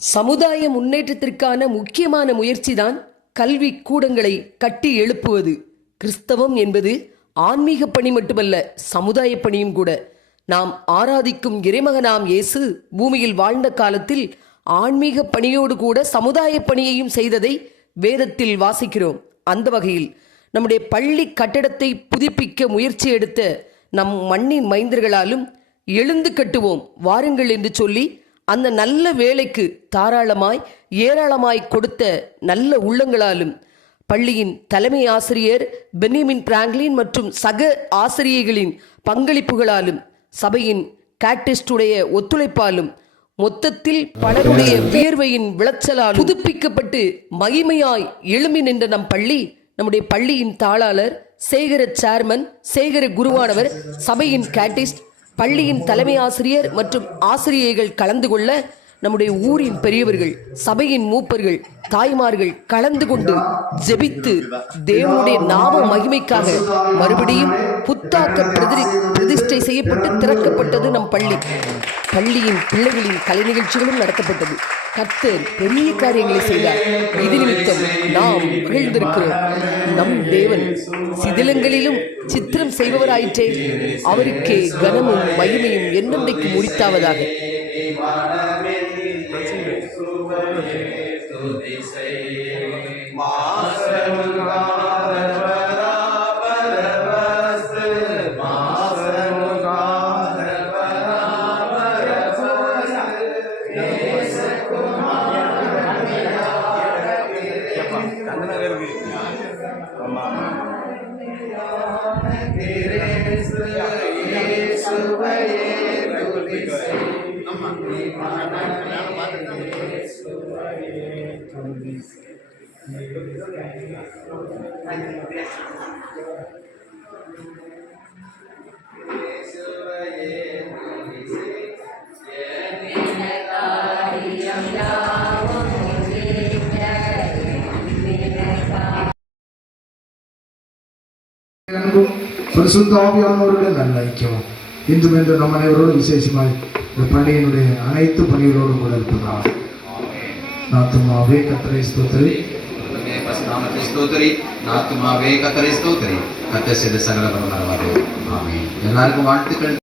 சமுதாய முன்னேற்றத்திற்கான முக்கியமான முயற்சிதான் கல்வி கூடங்களை கட்டி எழுப்புவது. கிறிஸ்தவம் என்பது ஆன்மீக பணி மட்டுமல்ல, சமுதாய பணியும் கூட. நாம் ஆராதிக்கும் இறைமகனாம் இயேசு பூமியில் வாழ்ந்த காலத்தில் ஆன்மீக பணியோடு கூட சமுதாய பணியையும் செய்ததை வேதத்தில் வாசிக்கிறோம். அந்த வகையில் நம்முடைய பள்ளி கட்டடத்தை புதுப்பிக்க முயற்சி எடுத்த நம் மண்ணின் மைந்தர்களாலும் எழுந்து கட்டுவோம் வாருங்கள் என்று சொல்லி அந்த நல்ல வேலைக்கு தாராளமாய் ஏராளமாய் கொடுத்த நல்ல உள்ளங்களாலும் பள்ளியின் தலைமை ஆசிரியர் பென்யமின் பிராங்க்லின் மற்றும் சக ஆசிரியர்களின் பங்களிப்புகளாலும் சபையின் கேட்டிஸ்டுடைய ஒத்துழைப்பாலும் மொத்தத்தில் பலருடைய வியர்வையின் விளைச்சலால் புதுப்பிக்கப்பட்டு மகிமையாய் எழும்பி நின்ற நம் பள்ளி, நம்முடைய பள்ளியின் தாளாளர், சேகர சேர்மன், சேகர குருவானவர், சபையின் கேட்டிஸ்ட், பள்ளியின் தலைமை ஆசிரியர் மற்றும் ஆசிரியர்கள் கலந்து கொள்ள நம்முடைய ஊரின் பெரியவர்கள், சபையின் மூப்பர்கள், தாய்மார்கள் கலந்து கொண்டு ஜெபித்து தேவனுடைய நாம மகிமைக்காக மறுபடியும் புத்தாக்க பிரதிஷ்டை செய்யப்பட்டு திறக்கப்பட்டது நம் பள்ளி. பள்ளியின் பிள்ளைகளின் கலை நிகழ்ச்சிகளும் நடத்தப்பட்டது. கர்த்தர் பெரிய காரியங்களை செய்தார். இது நிமித்தம் நாம் மகிழ்ந்திருக்கிறோம். நம் தேவன் சிதிலங்களிலும் சித்திரம் செய்பவராயிற்றே, அவருக்கே கனமும் மகிமையும் என்னென்றைக்கு முடித்தாவதாக. பரிசுத்த ஆவியானவருடைய நல்ல ஐக்கியம் இன்றும் என்று நம் அனைவரோடு விசேஷமாய் இந்த பள்ளியினுடைய அனைத்து பணிகளோடும் கூட இருப்பதாக. நாத்துமாவே கர்த்தரை ஸ்தோத்திரி, நாத்துமாவே கர்த்தரை ஸ்தோத்திரி, கர்த்தர் செய்த சகல நன்மைகளுக்காக. ஆமென். எல்லாருக்கும் வாழ்த்துக்கள்.